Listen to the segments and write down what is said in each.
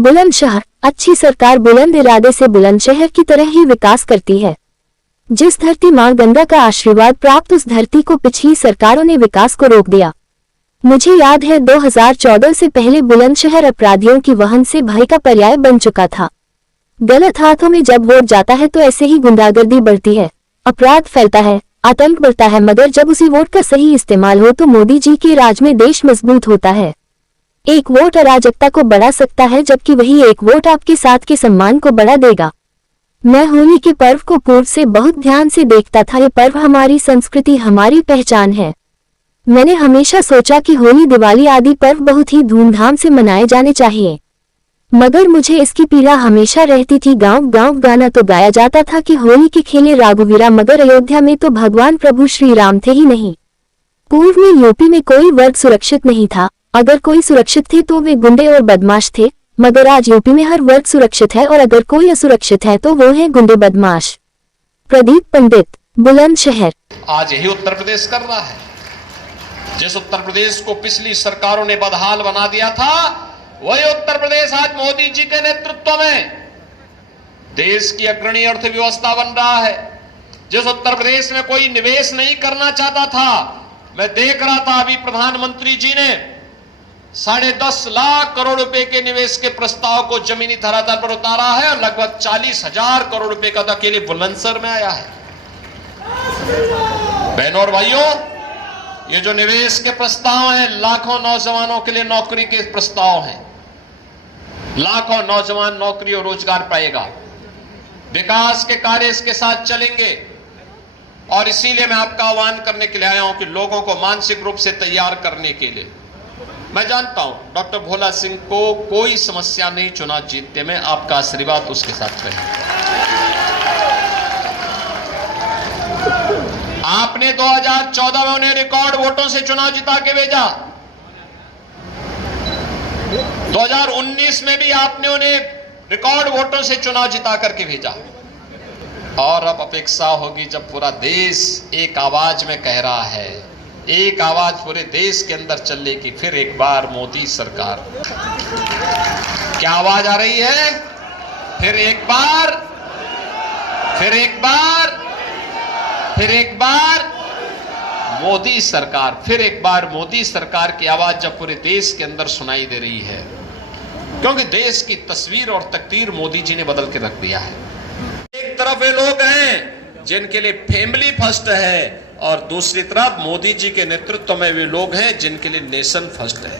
बुलंदशहर। अच्छी सरकार बुलंद इरादे से बुलंदशहर की तरह ही विकास करती है। जिस धरती मां गंगा का आशीर्वाद प्राप्त, उस धरती को पिछली सरकारों ने विकास को रोक दिया। मुझे याद है 2014 से पहले बुलंदशहर अपराधियों की वहन से भय का पर्याय बन चुका था। गलत हाथों में जब वोट जाता है तो ऐसे ही गुंडागर्दी बढ़ती है, अपराध फैलता है, आतंक बढ़ता है, मगर जब उसी वोट का सही इस्तेमाल हो तो मोदी जी के राज में देश मजबूत होता है। एक वोट अराजकता को बढ़ा सकता है, जबकि वही एक वोट आपके साथ के सम्मान को बढ़ा देगा। मैं होली के पर्व को पूर्व से बहुत ध्यान से देखता था। ये पर्व हमारी संस्कृति, हमारी पहचान है। मैंने हमेशा सोचा कि होली, दिवाली आदि पर्व बहुत ही धूमधाम से मनाए जाने चाहिए, मगर मुझे इसकी पीड़ा हमेशा रहती थी। गांव गांव गाना तो गाया जाता था कि होली के खेले राघुवीरा, मगर अयोध्या में तो भगवान प्रभु श्री राम थे ही नहीं। पूर्व में यूपी में कोई वर्ग सुरक्षित नहीं था। अगर कोई सुरक्षित थे तो वे गुंडे और बदमाश थे, मगर आज यूपी में हर वर्ग सुरक्षित है, और अगर कोई असुरक्षित है तो वो है गुंडे बदमाश। प्रदीप पंडित, बुलंदशहर। आज यही उत्तर प्रदेश कर रहा है। जिस उत्तर प्रदेश को पिछली सरकारों ने बदहाल बना दिया था, वही उत्तर प्रदेश आज मोदी जी के नेतृत्व में देश की अग्रणी अर्थव्यवस्था बन रहा है। जिस उत्तर प्रदेश में कोई निवेश नहीं करना चाहता था, मैं देख रहा था अभी प्रधानमंत्री जी ने 10.5 लाख करोड़ रुपए के निवेश के प्रस्ताव को जमीनी धरातल पर उतारा है, और लगभग 40,000 करोड़ रुपए का अकेले बुलंदशहर में आया है। बहनों और भाइयों, ये जो निवेश के प्रस्ताव हैं, लाखों नौजवानों के लिए नौकरी के प्रस्ताव हैं। लाखों नौजवान नौकरी और रोजगार पाएगा। विकास के कार्य इसके साथ चलेंगे, और इसीलिए मैं आपका आह्वान करने के लिए आया हूं कि लोगों को मानसिक रूप से तैयार करने के लिए। मैं जानता हूं डॉक्टर भोला सिंह को कोई समस्या नहीं चुनाव जीतने में, आपका आशीर्वाद उसके साथ रहे। आपने 2014 में उन्हें रिकॉर्ड वोटों से चुनाव जिता के भेजा। 2019 में भी आपने उन्हें रिकॉर्ड वोटों से चुनाव जिता करके भेजा, और अब अपेक्षा होगी जब पूरा देश एक आवाज में कह रहा है, एक आवाज पूरे देश के अंदर चलेगी, फिर एक बार मोदी सरकार। क्या आवाज आ रही है? फिर एक बार, फिर एक बार, फिर एक बार मोदी सरकार। फिर एक बार मोदी सरकार की आवाज जब पूरे देश के अंदर सुनाई दे रही है, क्योंकि देश की तस्वीर और तकदीर मोदी जी ने बदल के रख दिया है। एक तरफ वे लोग हैं जिनके लिए फैमिली फर्स्ट है, और दूसरी तरफ मोदी जी के नेतृत्व में वे लोग हैं जिनके लिए नेशन फर्स्ट है।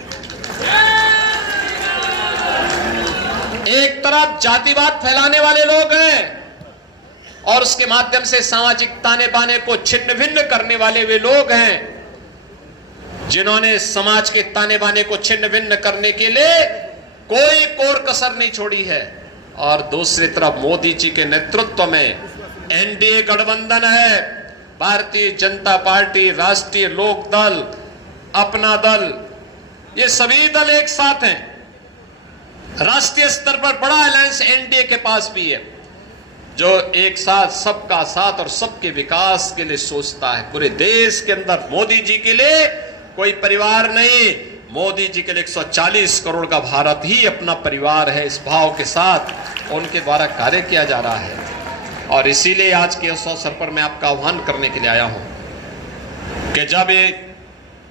एक तरफ जातिवाद फैलाने वाले लोग हैं, और उसके माध्यम से सामाजिक ताने बाने को छिन्न भिन्न करने वाले वे लोग हैं जिन्होंने समाज के ताने बाने को छिन्न भिन्न करने के लिए कोई कोर कसर नहीं छोड़ी है। और दूसरी तरफ मोदी जी के नेतृत्व में एनडीए गठबंधन है, भारतीय जनता पार्टी, राष्ट्रीय लोक दल, अपना दल, ये सभी दल एक साथ हैं। राष्ट्रीय स्तर पर बड़ा अलायंस एनडीए के पास भी है, जो एक साथ सबका साथ और सबके विकास के लिए सोचता है। पूरे देश के अंदर मोदी जी के लिए कोई परिवार नहीं, मोदी जी के लिए 140 करोड़ का भारत ही अपना परिवार है। इस भाव के साथ उनके द्वारा कार्य किया जा रहा है, और इसीलिए आज के इस अवसर पर मैं आपका आह्वान करने के लिए आया हूं कि जब एक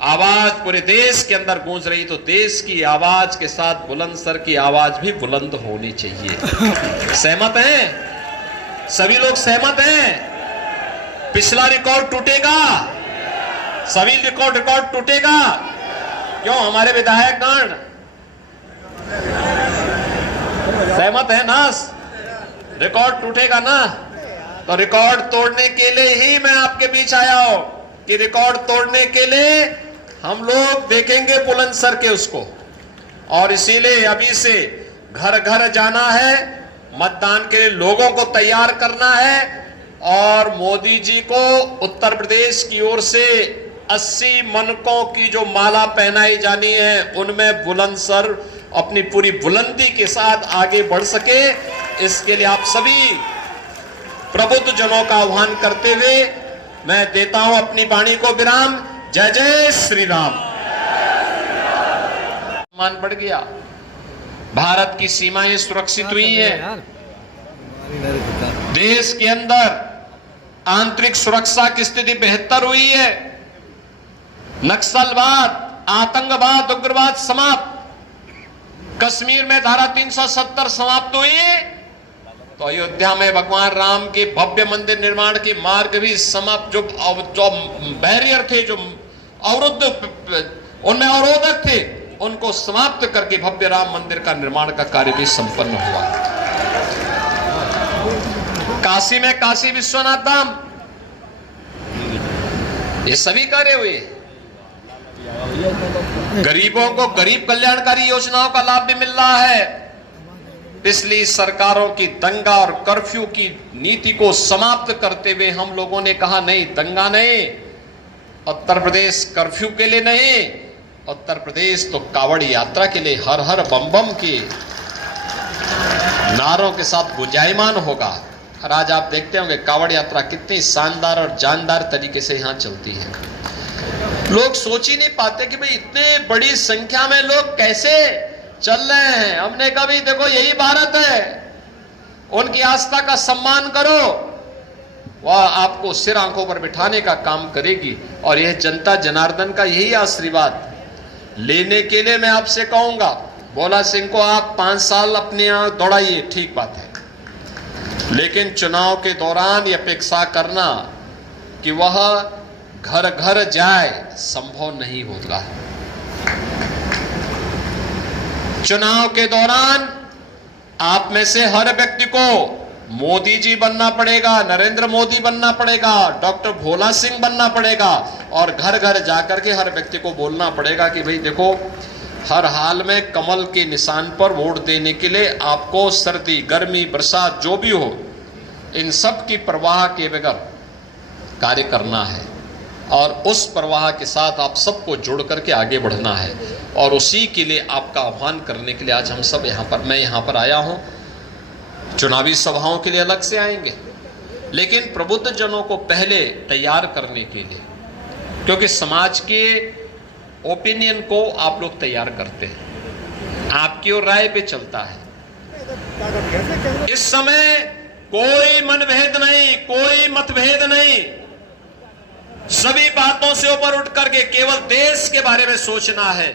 आवाज पूरे देश के अंदर गूंज रही, तो देश की आवाज के साथ बुलंदशहर की आवाज भी बुलंद होनी चाहिए। सहमत हैं? सभी लोग सहमत हैं? पिछला रिकॉर्ड टूटेगा, सभी रिकॉर्ड टूटेगा। क्यों? हमारे विधायकगण सहमत है ना? रिकॉर्ड टूटेगा ना? तो रिकॉर्ड तोड़ने के लिए ही मैं आपके बीच आया हूं, कि रिकॉर्ड तोड़ने के लिए हम लोग देखेंगे बुलंदशहर के उसको। और इसीलिए अभी से घर घर जाना है, मतदान के लिए लोगों को तैयार करना है, और मोदी जी को उत्तर प्रदेश की ओर से 80 मनकों की जो माला पहनाई जानी है, उनमें बुलंदशहर अपनी पूरी बुलंदी के साथ आगे बढ़ सके, इसके लिए आप सभी प्रबुद्ध जनों का आह्वान करते हुए मैं देता हूं अपनी वाणी को विराम। जय जय श्री राम। मान बढ़ गया, भारत की सीमाएं सुरक्षित हुई हैं, देश के अंदर आंतरिक सुरक्षा की स्थिति बेहतर हुई है, नक्सलवाद, आतंकवाद, उग्रवाद समाप्त, कश्मीर में धारा 370 समाप्त हुई, तो अयोध्या में भगवान राम के भव्य मंदिर निर्माण के मार्ग भी समाप्त, जो बैरियर थे, जो अवरुद्ध, उनमें अवरोधक थे, उनको समाप्त करके भव्य राम मंदिर का निर्माण का कार्य भी संपन्न हुआ। काशी में काशी विश्वनाथ धाम, ये सभी कार्य हुए। गरीबों को गरीब कल्याणकारी योजनाओं का लाभ भी मिल रहा है। पिछली सरकारों की दंगा और कर्फ्यू की नीति को समाप्त करते हुए हम लोगों ने कहा नहीं, दंगा नहीं, उत्तर प्रदेश कर्फ्यू के लिए नहीं, उत्तर प्रदेश तो कावड़ यात्रा के लिए हर हर बम बम के नारों के साथ गुंजायमान होगा। और आज आप देखते होंगे कावड़ यात्रा कितनी शानदार और जानदार तरीके से यहां चलती है। लोग सोच ही नहीं पाते कि भाई इतने बड़ी संख्या में लोग कैसे चल रहे हैं। हमने कहा भाई देखो यही भारत है, उनकी आस्था का सम्मान करो, वह आपको सिर आंखों पर बिठाने का काम करेगी। और यह जनता जनार्दन का यही आशीर्वाद लेने के लिए मैं आपसे कहूंगा, भोला सिंह को आप 5 साल अपने यहां दौड़ाइए, ठीक बात है, लेकिन चुनाव के दौरान यह अपेक्षा करना कि वह घर घर जाए, संभव नहीं होगा। चुनाव के दौरान आप में से हर व्यक्ति को मोदी जी बनना पड़ेगा, नरेंद्र मोदी बनना पड़ेगा, डॉक्टर भोला सिंह बनना पड़ेगा, और घर घर जाकर के हर व्यक्ति को बोलना पड़ेगा कि भाई देखो, हर हाल में कमल के निशान पर वोट देने के लिए आपको सर्दी, गर्मी, बरसात जो भी हो, इन सब की परवाह के बगैर कार्य करना है। और उस प्रवाह के साथ आप सबको जोड़ करके आगे बढ़ना है। और उसी के लिए आपका आह्वान करने के लिए आज हम सब मैं यहाँ पर आया हूँ। चुनावी सभाओं के लिए अलग से आएंगे, लेकिन प्रबुद्ध जनों को पहले तैयार करने के लिए, क्योंकि समाज के ओपिनियन को आप लोग तैयार करते हैं, आपकी और राय पे चलता है। इस समय कोई मनभेद नहीं, कोई मतभेद नहीं, सभी बातों से ऊपर उठ करके केवल देश के बारे में सोचना है।